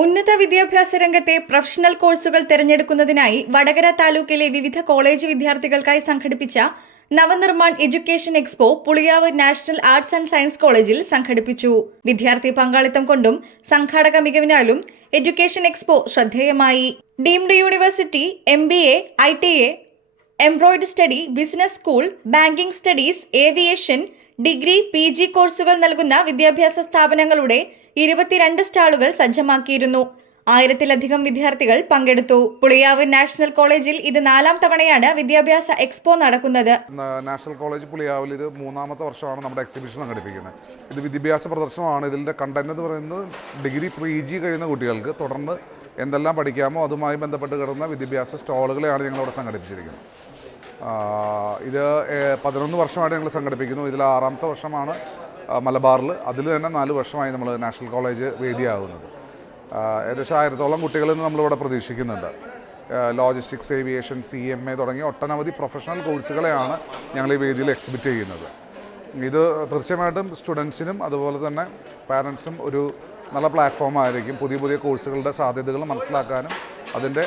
ഉന്നത വിദ്യാഭ്യാസ രംഗത്തെ പ്രൊഫഷണൽ കോഴ്സുകൾ തിരഞ്ഞെടുക്കുന്നതിനായി വടകര താലൂക്കിലെ വിവിധ കോളേജ് വിദ്യാർത്ഥികൾക്കായി സംഘടിപ്പിച്ച Navanirman education expo Puliyav national arts and science കോളേജിൽ സംഘടിപ്പിച്ചു. വിദ്യാർത്ഥി പങ്കാളിത്തം കൊണ്ടും സംഘാടക മികവിനാലും എഡ്യൂക്കേഷൻ എക്സ്പോ ശ്രദ്ധേയമായി. Deemed university M B A I T A abroad study business school banking studies aviation degree P കോഴ്സുകൾ നൽകുന്ന വിദ്യാഭ്യാസ സ്ഥാപനങ്ങളുടെ ഇരുപത്തിരണ്ട് സ്റ്റാളുകൾ സജ്ജമാക്കിയിരുന്നു. ആയിരത്തിലധികം വിദ്യാർത്ഥികൾ പങ്കെടുത്തു. പുളിയാവ് നാഷണൽ കോളേജിൽ ഇത് നാലാം തവണയാണ് വിദ്യാഭ്യാസ എക്സ്പോ നടക്കുന്നത്. നാഷണൽ കോളേജ് പുളിയാവിൽ ഇത് മൂന്നാമത്തെ വർഷമാണ് നമ്മുടെ എക്സിബിഷൻ സംഘടിപ്പിക്കുന്നത്. ഇത് വിദ്യാഭ്യാസ പ്രദർശനമാണ്. ഇതിന്റെ കണ്ടന്റ് എന്ന് പറയുന്നത് ഡിഗ്രി പ്രീ ജി കഴിയുന്ന കുട്ടികൾക്ക് തുടർന്ന് എന്തെല്ലാം പഠിക്കാമോ അതുമായി ബന്ധപ്പെട്ട് കിടന്ന വിദ്യാഭ്യാസ സ്റ്റോളുകളെയാണ് ഞങ്ങളിവിടെ സംഘടിപ്പിച്ചിരിക്കുന്നത്. ഇത് പതിനൊന്ന് വർഷമായിട്ട് ഞങ്ങൾ സംഘടിപ്പിക്കുന്നു. ഇതിൽ ആറാമത്തെ വർഷമാണ് മലബാറിൽ അതിൽ തന്നെ നാല് വർഷമായി നമ്മൾ നാഷണൽ കോളേജ് വേദിയാകുന്നത്. ഏകദേശം ആയിരത്തോളം കുട്ടികളിൽ നിന്ന് നമ്മളിവിടെ പ്രതീക്ഷിക്കുന്നുണ്ട്. Logistics aviation C M A തുടങ്ങിയ ഒട്ടനവധി പ്രൊഫഷണൽ കോഴ്സുകളെയാണ് ഞങ്ങൾ ഈ വേദിയിൽ എക്സിബിറ്റ് ചെയ്യുന്നത്. ഇത് തീർച്ചയായിട്ടും സ്റ്റുഡൻസിനും അതുപോലെ തന്നെ പാരൻസും ഒരു നല്ല പ്ലാറ്റ്ഫോം ആയിരിക്കും. പുതിയ പുതിയ കോഴ്സുകളുടെ സാധ്യതകൾ മനസ്സിലാക്കാനും അതിന്റെ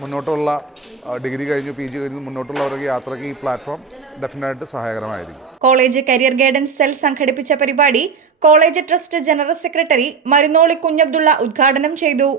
മുന്നോട്ടുള്ള ഡിഗ്രി കഴിഞ്ഞു പി ജി കഴിഞ്ഞ് മുന്നോട്ടുള്ളവർക്ക് യാത്രയ്ക്ക് ഈ പ്ലാറ്റ്ഫോം ഡെഫിനറ്റായിട്ട് സഹായകരമായിരിക്കും. കോളേജ് കരിയർ ഗൈഡൻസ് സെൽ സംഘടിപ്പിച്ച പരിപാടി college trust general secretary Marunnoli Kunhabdulla ഉദ്ഘാടനം ചെയ്തു.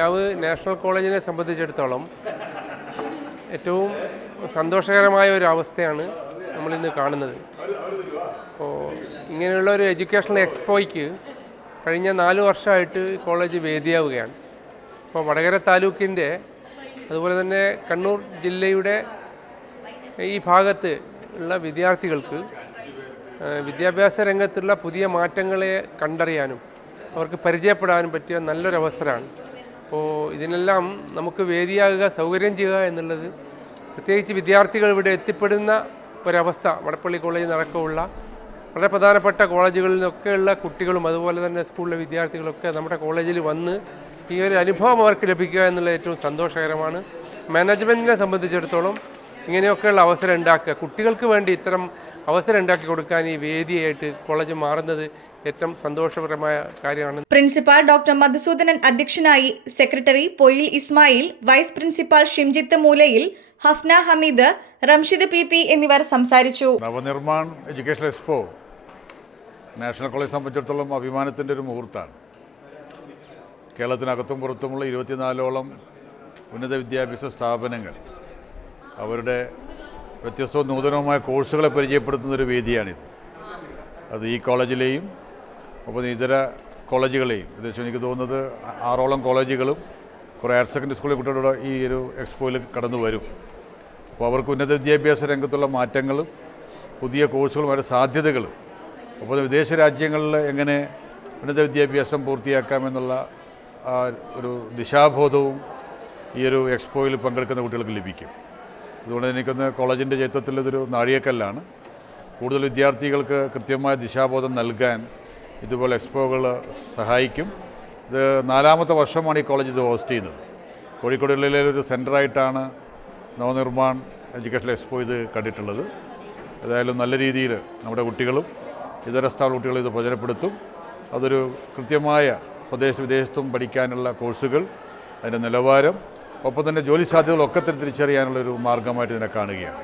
പുളിയാവ് നാഷണൽ കോളേജിനെ സംബന്ധിച്ചിടത്തോളം ഏറ്റവും സന്തോഷകരമായ ഒരു അവസ്ഥയാണ് നമ്മളിന്ന് കാണുന്നത്. അപ്പോൾ ഇങ്ങനെയുള്ള ഒരു എഡ്യൂക്കേഷണൽ എക്സ്പോയ്ക്ക് കഴിഞ്ഞ നാല് വർഷമായിട്ട് കോളേജ് വേദിയാവുകയാണ്. അപ്പോൾ വടകര താലൂക്കിന്റെ അതുപോലെ തന്നെ കണ്ണൂർ ജില്ലയുടെ ഈ ഭാഗത്ത് ഉള്ള വിദ്യാർത്ഥികൾക്ക് വിദ്യാഭ്യാസ രംഗത്തുള്ള പുതിയ മാറ്റങ്ങളെ കണ്ടറിയാനും അവർക്ക് പരിചയപ്പെടാനും പറ്റിയ നല്ലൊരു അവസരമാണ് അപ്പോൾ ഇതിനെല്ലാം നമുക്ക് വേദിയാകുക സൗകര്യം ചെയ്യുക എന്നുള്ളത് പ്രത്യേകിച്ച് വിദ്യാർത്ഥികൾ ഇവിടെ എത്തിപ്പെടുന്ന ഒരവസ്ഥ വടപ്പള്ളി കോളേജിൽ നടക്കമുള്ള വളരെ പ്രധാനപ്പെട്ട കോളേജുകളിൽ നിന്നൊക്കെയുള്ള കുട്ടികളും അതുപോലെ തന്നെ സ്കൂളിലെ വിദ്യാർത്ഥികളൊക്കെ നമ്മുടെ കോളേജിൽ വന്ന് ഈ ഒരു അനുഭവം അവർക്ക് ലഭിക്കുക എന്നുള്ളത് ഏറ്റവും സന്തോഷകരമാണ്. മാനേജ്മെന്റിനെ സംബന്ധിച്ചിടത്തോളം ഇങ്ങനെയൊക്കെയുള്ള അവസരം ഉണ്ടാക്കുക. കുട്ടികൾക്ക് വേണ്ടി ഇത്തരം അവസരം ഉണ്ടാക്കി കൊടുക്കാൻ ഈ വേദിയായിട്ട് കോളേജ് മാറുന്നത് ഏറ്റവും സന്തോഷകരമായ കാര്യമാണ്. പ്രിൻസിപ്പാൾ ഡോക്ടർ മധുസൂദനൻ അധ്യക്ഷനായി secretary Poyil Ismail vice principal Shimjith Moolayil Hafna Hameed Ramshid P P എന്നിവർ സംസാരിച്ചു. Navanirman education expo national college സംബന്ധിച്ചിടത്തോളം അഭിമാനത്തിന്റെ ഒരു മുഹൂർത്തമാണ്. കേരളത്തിനകത്തും പുറത്തുമുള്ള ഇരുപത്തിനാലോളം ഉന്നത വിദ്യാഭ്യാസ സ്ഥാപനങ്ങൾ അവരുടെ വ്യത്യസ്തവും നൂതനവുമായ കോഴ്സുകളെ പരിചയപ്പെടുത്തുന്ന ഒരു വേദിയാണിത്. അത് ഈ കോളേജിലെയും ഒപ്പം ഇതര കോളേജുകളെയും. ഏകദേശം എനിക്ക് തോന്നുന്നത് ആറോളം കോളേജുകളും കുറേ ഹയർ സെക്കൻഡറി സ്കൂളിലെ കുട്ടികളുടെ ഈ ഒരു എക്സ്പോയിൽ കടന്നു വരും. അപ്പോൾ അവർക്ക് ഉന്നത വിദ്യാഭ്യാസ രംഗത്തുള്ള മാറ്റങ്ങളും പുതിയ കോഴ്സുകളുമായിട്ട് സാധ്യതകളും അപ്പോൾ വിദേശ രാജ്യങ്ങളിൽ എങ്ങനെ ഉന്നത വിദ്യാഭ്യാസം പൂർത്തിയാക്കാമെന്നുള്ള ഒരു ദിശാബോധവും ഈ ഒരു എക്സ്പോയിൽ പങ്കെടുക്കുന്ന കുട്ടികൾക്ക് ലഭിക്കും. അതുകൊണ്ട് എനിക്കൊന്ന് കോളേജിന്റെ ചരിത്രത്തിൽ ഇതൊരു നാഴികക്കല്ലാണ്. കൂടുതൽ വിദ്യാർത്ഥികൾക്ക് കൃത്യമായ ദിശാബോധം നൽകാൻ ഇതുപോലെ എക്സ്പോകൾ സഹായിക്കും. ഇത് നാലാമത്തെ വർഷമാണ് ഈ കോളേജ് ഇത് ഹോസ്റ്റ് ചെയ്യുന്നത്. കോഴിക്കോട് ജില്ലയിലെ ഒരു സെന്ററായിട്ടാണ് നവനിർമ്മാൺ എഡ്യൂക്കേഷൻ എക്സ്പോ ഇത് കണ്ടിട്ടുള്ളത്. ഏതായാലും നല്ല രീതിയിൽ നമ്മുടെ കുട്ടികളും ഇതര സ്ഥാപന കുട്ടികളും ഇത് പ്രചരപ്പെടുത്തും അതൊരു കൃത്യമായ സ്വദേശ വിദേശത്തും പഠിക്കാനുള്ള കോഴ്സുകൾ അതിന്റെ നിലവാരം ഒപ്പം തന്നെ ജോലി സാധ്യതകളൊക്കെ തിരിച്ചറിയാനുള്ളൊരു മാർഗമായിട്ട് ഇതിനെ കാണുകയാണ്.